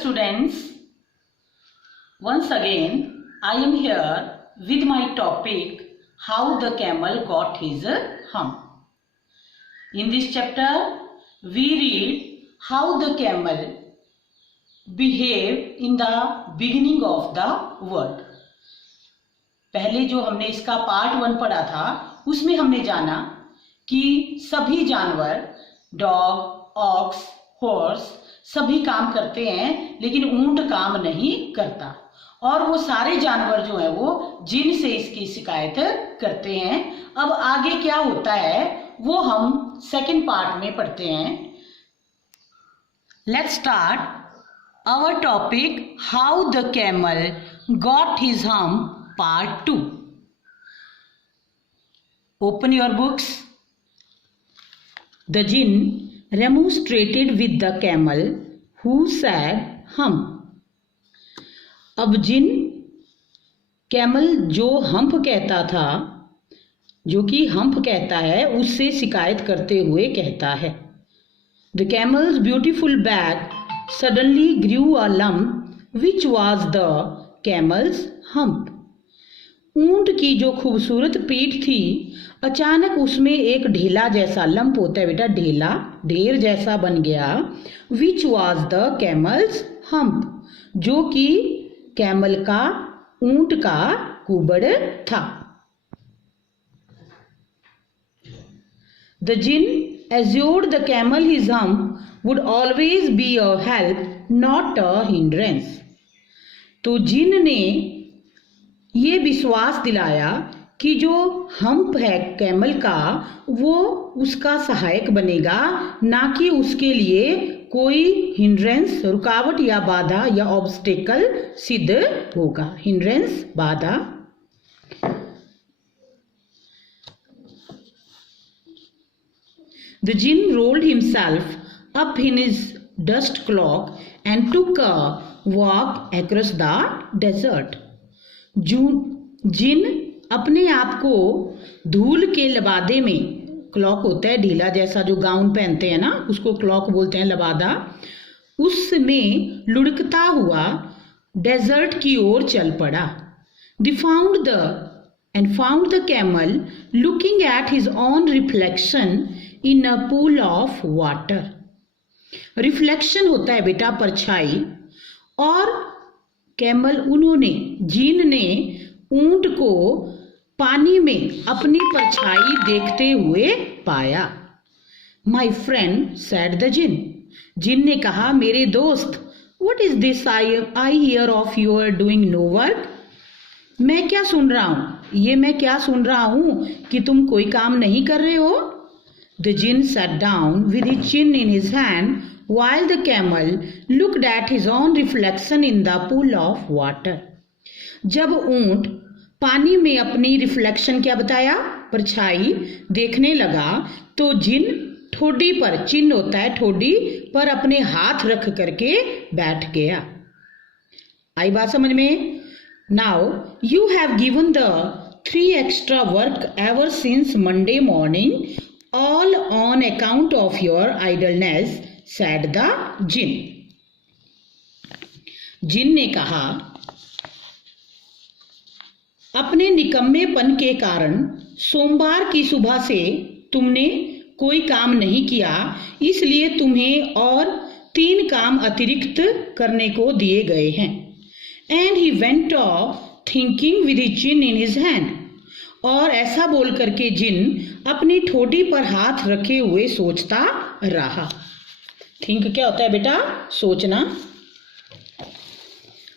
students, once again I am here with my topic how the camel got his hump. In this chapter we read how the camel behaved in the beginning of the world. पहले जो हमने इसका part 1 पढ़ा था उसमें हमने जाना कि सभी जानवर डॉग, ऑक्स, हॉर्स सभी काम करते हैं लेकिन ऊंट काम नहीं करता और वो सारे जानवर जो है वो जिन से इसकी शिकायत करते हैं। अब आगे क्या होता है वो हम सेकंड पार्ट में पढ़ते हैं। Let's start our topic how the camel got his hump part 2। Open your books. The jinn remonstrated with the camel who said hump. अब जिन कैमल जो हम्प कहता था, जो कि हम्प कहता है, उससे शिकायत करते हुए कहता है The camel's beautiful back suddenly grew a lump which was the camel's hump. ऊंट की जो खूबसूरत पीठ थी अचानक उसमें एक ढेला जैसा, लंप होता है बेटा ढेला, ढेर जैसा बन गया। Which was the camel's hump, जो कि कैमल का, ऊंट का कुबड़ था। The jinn ensured the camel his hump would always be a help not a hindrance. तो जिन ने ये विश्वास दिलाया कि जो हम्प है कैमल का वो उसका सहायक बनेगा, ना कि उसके लिए कोई हिंड्रेंस, रुकावट या बाधा या ऑब्स्टेकल सिद्ध होगा। हिंड्रेंस, बाधा। The jinn rolled himself up in his dust cloak and took a walk across the desert. जिन अपने आप को धूल के लबादे में, क्लॉक होता है ढीला जैसा जो गाउन पहनते हैं ना, उसको क्लॉक बोलते हैं, लबादा, उसमें लुढ़कता हुआ डेजर्ट की ओर चल पड़ा। found the camel looking at his own reflection in a pool of water. Reflection होता है बेटा परछाई, और कैमल, उन्होंने, जिन ने ऊंट को पानी में अपनी परछाई देखते हुए पाया। My friend said the jinn, jinn ने कहा मेरे दोस्त, what is this I hear of your doing no work. मैं क्या सुन रहा हूं, ये मैं क्या सुन रहा हूं कि तुम कोई काम नहीं कर रहे हो। The jinn sat down with his chin in his hand while the camel looked at his own reflection in the pool of water. जब ऊंट पानी में अपनी रिफ्लेक्शन, क्या बताया, परछाई देखने लगा, तो जिन ठोडी पर, चिन्ह होता है ठोडी पर, अपने हाथ रख करके बैठ गया। आई बात समझ में? Now you have given the 3 extra work ever since Monday morning, all on account of your idleness, said the jinn. जिन ने कहा अपने निकम्मेपन के कारण सोमवार की सुबह से तुमने कोई काम नहीं किया, इसलिए तुम्हें और 3 काम अतिरिक्त करने को दिए गए हैं। And he went of thinking with his chin in his hand, और ऐसा बोल करके जिन अपनी ठोडी पर हाथ रखे हुए सोचता रहा। थिंक क्या होता है बेटा, सोचना।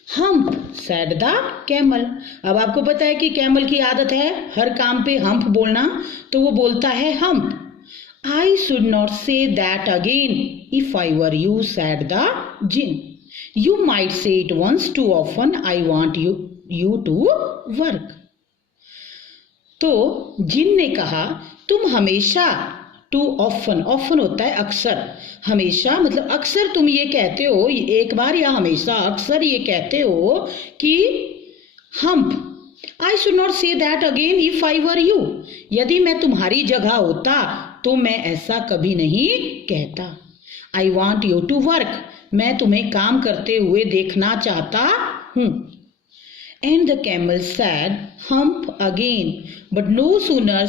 हम्प सैड द कैमल, अब आपको पता है कि कैमल की आदत है हर काम पे हम्प बोलना, तो वो बोलता है hump. I should not say that again if I were you, said the jinn. You might say it once too often, I want you to work. तो जिन ने कहा तुम हमेशा, टू ऑफन, ऑफन होता है अक्सर, हमेशा मतलब अक्सर तुम ये कहते हो, एक बार या हमेशा, अक्सर ये कहते हो कि hump. I should not say that again if I were you, यदि मैं तुम्हारी जगह होता तो मैं ऐसा कभी नहीं कहता। I want you to work, मैं तुम्हें काम करते हुए देखना चाहता हूँ। And the camel said, "Hump again." But no sooner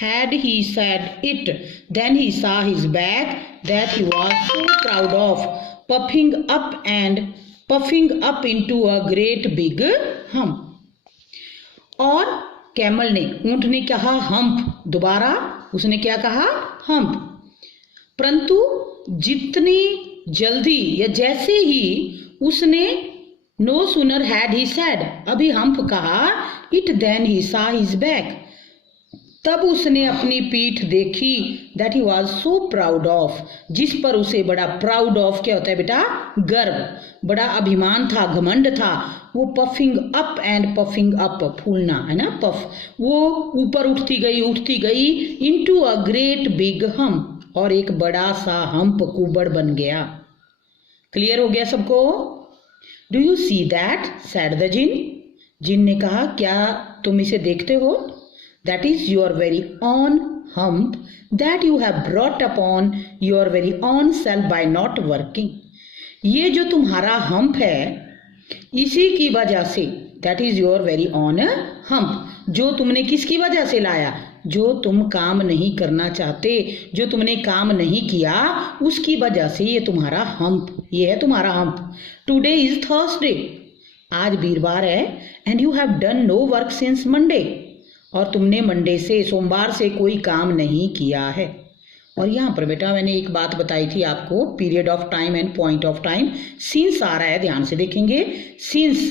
had he said it than he saw his back that he was so proud of, puffing up into a great big hump. और camel ने, ऊंट ने कहा hump, दोबारा उसने क्या कहा, hump. परंतु जितनी जल्दी या जैसे ही उसने no sooner had he said, अभी हम्प कहा, it then he saw his back, तब उसने अपनी पीठ देखी, that he was so proud of, जिस पर उसे बड़ा प्राउड ऑफ क्या होता है बेटा, गर्व, बड़ा अभिमान था, घमंड था। वो puffing up and puffing up, फूलना है ना, पफ, वो ऊपर उठती गई into a great big hump, और एक बड़ा सा हम्प, कुबड़ बन गया। क्लियर हो गया सबको? Do you see that, said the jinn, jinn ने कहा क्या तुम इसे देखते हो, that is your very own hump that you have brought upon your very own self by not working. ये जो तुम्हारा हम्प है, इसी की वजह से, that is your very own hump, जो तुमने किसकी वजह से लाया, जो तुम काम नहीं करना चाहते, जो तुमने काम नहीं किया, उसकी वजह से ये तुम्हारा हम्प, ये है तुम्हारा हम्प। टुडे इज थर्सडे, आज वीरवार है, and you have done no work since Monday, और तुमने मंडे से, सोमवार से कोई काम नहीं किया है। और यहाँ पर बेटा मैंने एक बात बताई थी आपको, period of time and point of time, since आ रहा है, ध्यान से देखेंगे, सिंस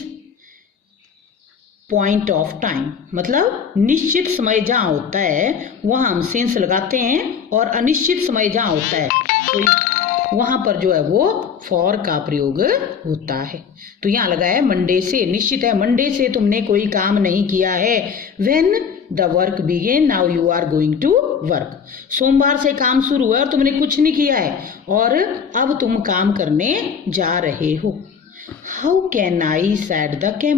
पॉइंट ऑफ टाइम मतलब निश्चित समय जहाँ होता है वहाँ हम सिंस लगाते हैं, और अनिश्चित समय जहाँ होता है तो वहाँ पर जो है वो फॉर का प्रयोग होता है। तो यहाँ लगा है मंडे से, निश्चित है मंडे से तुमने कोई काम नहीं किया है। When the work began, now you are going to work, सोमवार से काम शुरू हुआ और तुमने कुछ नहीं किया है, और अब तुम काम करने जा रहे हो। How can I, sad the camel.